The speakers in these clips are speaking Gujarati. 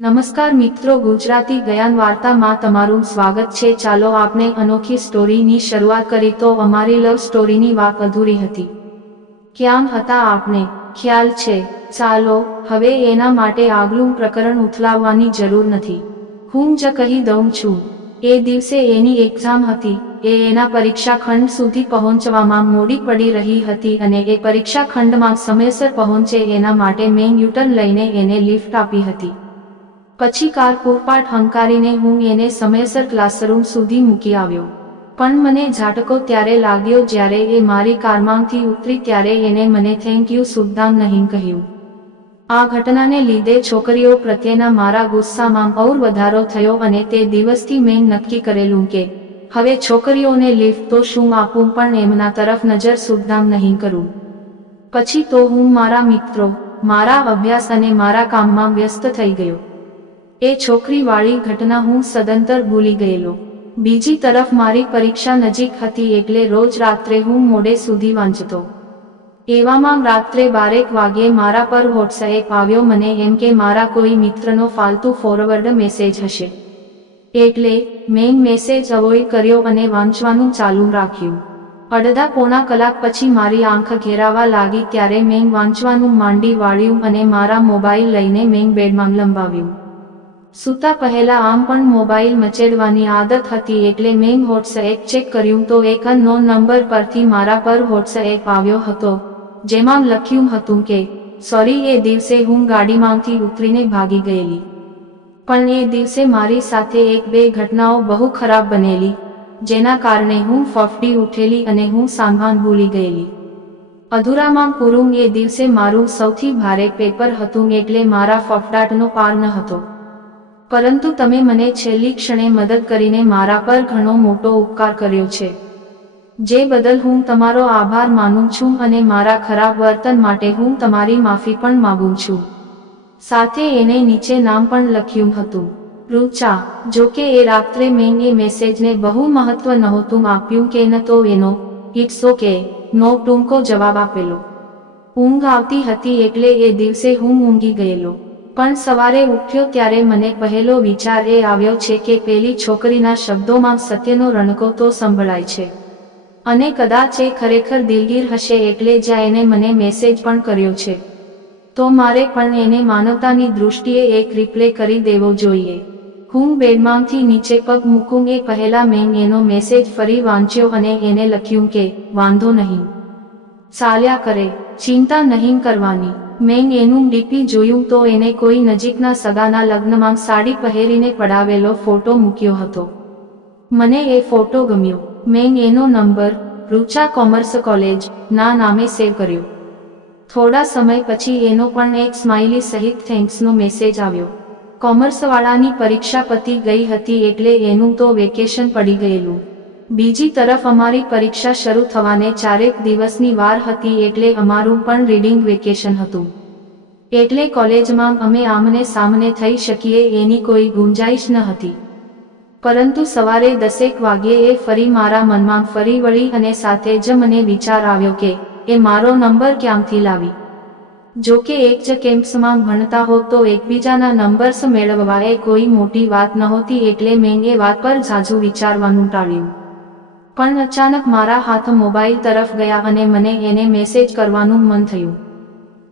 નમસ્કાર મિત્રો, ગુજરાતી જ્ઞાન વાર્તામાં તમારું સ્વાગત છે। ચાલો આપણે અનોખી સ્ટોરીની શરૂઆત કરી તો અમારી લવ સ્ટોરીની વાત અધૂરી હતી। ક્યાં હતા આપણે? ખ્યાલ છે? ચાલો હવે એના માટે આગલું પ્રકરણ ઉથલાવવાની જરૂર નથી, હું જ કહી દઉં છું। એ દિવસે એની એક્ઝામ હતી। એ એના પરીક્ષા ખંડ સુધી પહોંચવામાં મોડી પડી રહી હતી અને એ પરીક્ષા ખંડમાં સમયસર પહોંચે એના માટે મેં યુટર્ન લઈને એને લિફ્ટ આપી હતી। પછી કાર પૂરપાટ હંકારીને હું એને સમયસર ક્લાસરૂમ સુધી મૂકી આવ્યો। પણ મને ઝાટકો ત્યારે લાગ્યો જ્યારે એ મારી કારમાંથી ઉતરી ત્યારે એને મને થેન્ક યુ સુદ્ધા નહીં કહ્યું। આ ઘટનાને લીધે છોકરીઓ પ્રત્યેના મારા ગુસ્સામાં ઓર વધારો થયો અને તે દિવસથી મેં નક્કી કરેલું કે હવે છોકરીઓને લિફ્ટ તો શું આપું પણ એમના તરફ નજર સુદ્ધા નહીં કરું। પછી તો હું મારા મિત્રો, મારા અભ્યાસ અને મારા કામમાં વ્યસ્ત થઈ ગયો। એ છોકરીવાળી ઘટના હું સદંતર ભૂલી ગયેલો। બીજી તરફ મારી પરીક્ષા નજીક હતી એટલે રોજ રાત્રે હું મોડે સુધી વાંચતો। એવામાં રાત્રે 12 વાગ્યે મારા પર વોટ્સએપ આવ્યો। મને એમ કે મારા કોઈ મિત્રનો ફાલતુ ફોરવર્ડ મેસેજ હશે, એટલે મેં મેસેજ અવોઇડ કર્યો અને વાંચવાનું ચાલુ રાખ્યું। અડધા પોણા કલાક પછી મારી આંખ ઘેરાવા લાગી ત્યારે મેં વાંચવાનું માંડી વાળ્યું અને મારા મોબાઈલ લઈને મેં બેડમાં લંબાવ્યું। સૂતા પહેલા આમ પણ મોબાઈલ મચેડવાની આદત હતી એટલે મેં વોટ્સએપ ચેક કર્યું તો એક અનનોન નંબર પરથી મારા પર વોટ્સએપ આવ્યો હતો, જેમાં લખ્યું હતું કે સોરી, એ દિવસે હું ગાડીમાંથી ઉતરીને ભાગી ગયેલી, પણ એ દિવસે મારી સાથે એક બે ઘટનાઓ બહુ ખરાબ બનેલી, જેના કારણે હું ફફડી ઉઠેલી અને હું સાંભાન ભૂલી ગયેલી। અધૂરામાં પૂરું એ દિવસે મારું સૌથી ભારે પેપર હતું એટલે મારા ફફડાટનો પાર ન હતો, પરંતુ તમે મને છેલ્લી ક્ષણે મદદ કરીને મારા પર ઘણો મોટો ઉપકાર કર્યો છે, જે બદલ હું તમારો આભાર માનું છું અને મારા ખરાબ વર્તન માટે હું તમારી માફી પણ માગું છું। સાથે એને નીચે નામ પણ લખ્યું હતું, રૂચા। જોકે એ રાત્રે મેં એ મેસેજને બહુ મહત્વ નહોતું આપ્યું કે ન તો એનો ઇટ્સ ઓકે નો ટૂંકો જવાબ આપેલો। ઊંઘ આવતી હતી એટલે એ દિવસે હું ઊંઘી ગયેલો, પણ સવારે ઉઠ્યો ત્યારે મને પહેલો વિચાર એ આવ્યો છે કે પેલી છોકરીના શબ્દોમાં સત્યનો રણકો તો સંભળાય છે અને કદાચ એ ખરેખર દિલગીર હશે એટલે જ એને મને મેસેજ પણ કર્યો છે, તો મારે પણ એને માનવતાની દૃષ્ટિએ એક રિપ્લે કરી દેવો જોઈએ। હું બેડમાંથી નીચે પગ મૂકું એ પહેલા મેં એનો મેસેજ ફરી વાંચ્યો અને એને લખ્યું કે વાંધો નહીં, ચાલ્યા કરે, ચિંતા નહીં કરવાની। મેં એનું ડીપી જોયું તો એને કોઈ નજીકના સગાના લગ્નમાં સાડી પહેરીને પડાવેલો ફોટો મૂક્યો હતો। મને એ ફોટો ગમ્યો। મેં એનો નંબર રૂચા કોમર્સ કોલેજ ના નામે સેવ કર્યો। થોડા સમય પછી એનો પણ એક સ્માઇલી સહિત થેન્ક્સનો મેસેજ આવ્યો। કોમર્સવાળાની પરીક્ષા પતી ગઈ હતી એટલે એનું તો વેકેશન પડી ગયેલું। બીજી તરફ અમારી પરીક્ષા શરૂ થવાને 4 દિવસની વાર હતી એટલે અમારું પણ રીડિંગ વેકેશન હતું, એટલે કોલેજમાં અમે આમને સામને થઈ શકીએ એની કોઈ ગુંજાઈશ ન હતી। પરંતુ સવારે 10 વાગ્યે એ ફરી મારા મનમાં ફરી વળી અને સાથે જ મને વિચાર આવ્યો કે એ મારો નંબર ક્યાંથી લાવી। જોકે એક જ કેમ્પસમાં ભણતા હોત તો એકબીજાના નંબર્સ મેળવવા એ કોઈ મોટી વાત નહોતી એટલે મેં એ વાત પર ઝાઝું વિચારવાનું ટાળ્યું। પણ અચાનક મારા હાથ મોબાઈલ તરફ ગયા અને મને એને મેસેજ કરવાનું મન થયું।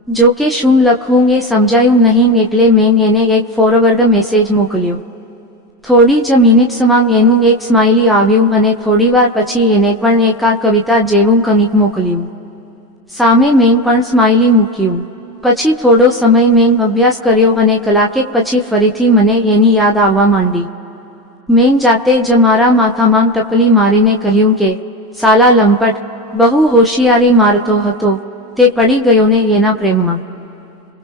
જોકે શું લખવું એ સમજાયું નહીં એટલે મેં એને એક ફોરવર્ડ મેસેજ મોકલ્યો। થોડી જ મિનિટ્સમાં એનું એક સ્માઇલી આવ્યું અને થોડીવાર પછી એને પણ એકાદ કવિતા જેવું કંઈક મોકલ્યું। સામે મેં પણ સ્માઇલી મૂક્યું। પછી થોડો સમય મેં અભ્યાસ કર્યો અને કલાકેક પછી ફરીથી મને એની યાદ આવવા માંડી। મેં જાતે જ મારા માથામાં ટપલી મારીને કહ્યું કે સાલા લંપટ, બહુ હોશિયારી મારતો હતો, તે પડી ગયો ને એના પ્રેમમાં,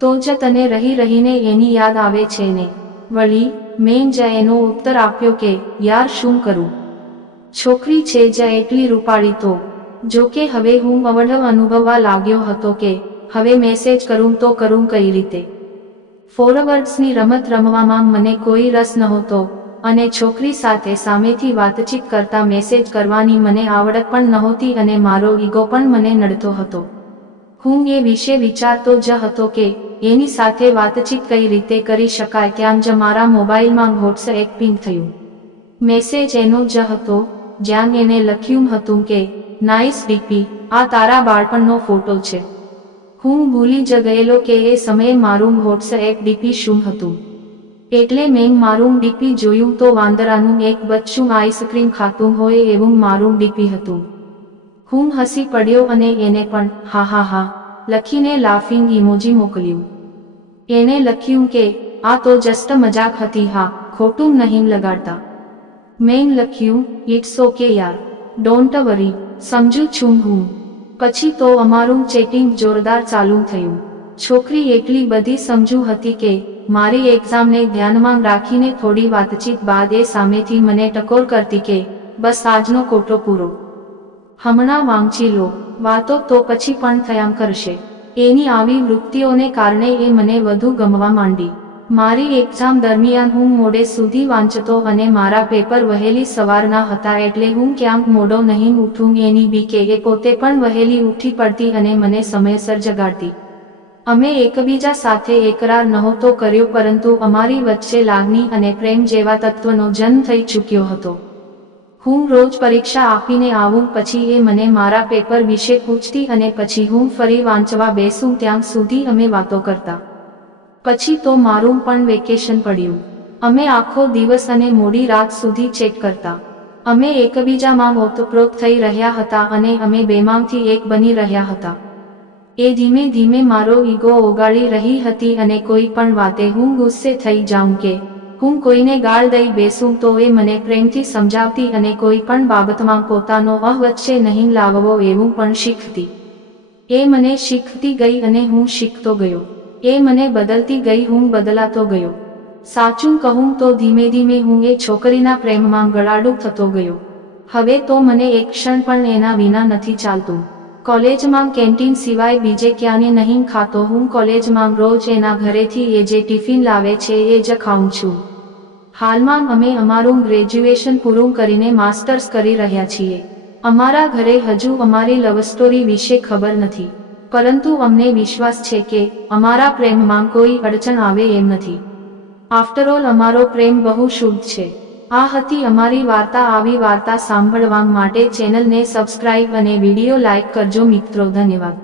તો જ તને રહી રહીને એની યાદ આવે છે ને? વળી મેં જ એનો ઉત્તર આપ્યો કે યાર શું કરું, છોકરી છે જ એટલી રૂપાળી તો। જોકે હવે હું અવઢવ અનુભવવા લાગ્યો હતો કે હવે મેસેજ કરું તો કરું કઈ રીતે। ફોરવર્ડ્સની રમત રમવામાં મને કોઈ રસ નહોતો અને છોકરી સાથે સામેથી વાતચીત કરતા મેસેજ કરવાની મને આવડત પણ નહોતી અને મારો ઈગો પણ મને નડતો હતો। હું એ વિશે વિચારતો જ હતો કે એની સાથે વાતચીત કઈ રીતે કરી શકાય ત્યાં જ મારા મોબાઈલમાં વોટ્સએપ પિંગ થયું. મેસેજ એનો જ હતો જ્યાં એને લખ્યું હતું કે નાઇસ ડીપી, આ તારા બાળપણનો ફોટો છે. હું ભૂલી જ ગયેલો કે એ સમયે મારું વોટ્સએપ ડીપી શું હતું. એટલે મેં મારું ડીપી જોયું તો વાંદરાનું એક બચ્ચું આઈસ્ક્રીમ ખાતું હોય એવું મારું ડીપી હતું. હું હસી પડ્યો અને એને પણ હા હા હા લખીને લાફિંગ ઇમોજી મોકલ્યું. એને લખ્યું કે આ તો જસ્ટ મજાક હતી, હા ખોટું નહીં લગાડતા. મેં લખ્યું ઇટ્સ ઓકે યાર, ડોન્ટ વરી, સમજુ છું હું. પછી તો અમારું ચેટિંગ જોરદાર ચાલુ થયું. છોકરી એટલી બધી સમજુ હતી કે મારી એક્ઝામને ધ્યાનમાં રાખીને થોડી વાતચીત બાદ એ સામેથી મને ટકોર કરતી કે બસ આજનો કોટો પૂરો, હમણાં વાંચી લો, વાતો તો પછી પણ થયા કરશે. એની આવી વૃત્તિઓને કારણે એ મને વધુ ગમવા માંડી. મારી એક્ઝામ દરમિયાન હું મોડે સુધી વાંચતો અને મારા પેપર વહેલી સવારના હતા એટલે હું ક્યાંક મોડો નહીં ઉઠું એની બીકે એ પોતે પણ વહેલી ઉઠી પડતી અને મને સમયસર જગાડતી. અમે એકબીજા સાથે એકરાર નહોતો કર્યો પરંતુ અમારી વચ્ચે લાગણી અને પ્રેમ જેવા તત્વનો જન્મ થઈ ચૂક્યો હતો. હું રોજ પરીક્ષા આપીને આવું પછી એ મને મારા પેપર વિશે પૂછતી અને પછી હું ફરી વાંચવા બેસું ત્યાં સુધી અમે વાતો કરતા. પછી તો મારું પણ વેકેશન પડ્યું. અમે આખો દિવસ અને મોડી રાત સુધી ચેટ કરતા. અમે એકબીજામાં ઓતપ્રોત થઈ રહ્યા હતા અને અમે બેમાંથી એક બની રહ્યા હતા. એ ધીમે ધીમે મારો ઈગો ઓગાળી રહી હતી અને કોઈ પણ વાતે હું ગુસ્સે થઈ જાઉં કે હું કોઈને ગાળ દઈ બેસું તો એ મને પ્રેમથી સમજાવતી અને કોઈ પણ બાબતમાં પોતાનો વચ્ચે નહીં લાવવો એવું પણ શીખતી. એ મને શીખતી ગઈ અને હું શીખતો ગયો. એ મને બદલતી ગઈ, હું બદલાતો ગયો. સાચું કહું તો ધીમે ધીમે હું એ છોકરીના પ્રેમમાં ગળાડું થતો ગયો. હવે તો મને એક ક્ષણ પણ એના વિના નથી ચાલતું. કોલેજમાં કેન્ટીન સિવાય બીજે ક્યાંય નહીં ખાતો હું. કોલેજમાં રોજ એના ઘરેથી એ જે ટિફિન લાવે છે એ જ ખાઉં છું. હાલમાં અમે અમારું ગ્રેજ્યુએશન પૂરું કરીને માસ્ટર્સ કરી રહ્યા છીએ. અમારા ઘરે હજુ અમારી લવ સ્ટોરી વિશે ખબર નથી, પરંતુ અમને વિશ્વાસ છે કે અમારા પ્રેમમાં કોઈ અડચણ આવે એમ નથી. આફ્ટરઓલ અમારો પ્રેમ બહુ શુદ્ધ છે. આ હતી અમારી વાર્તા. આવી વાર્તા સાંભળવા માટે ચેનલને સબસ્ક્રાઇબ અને વિડીયો લાઇક કરજો મિત્રો. ધન્યવાદ.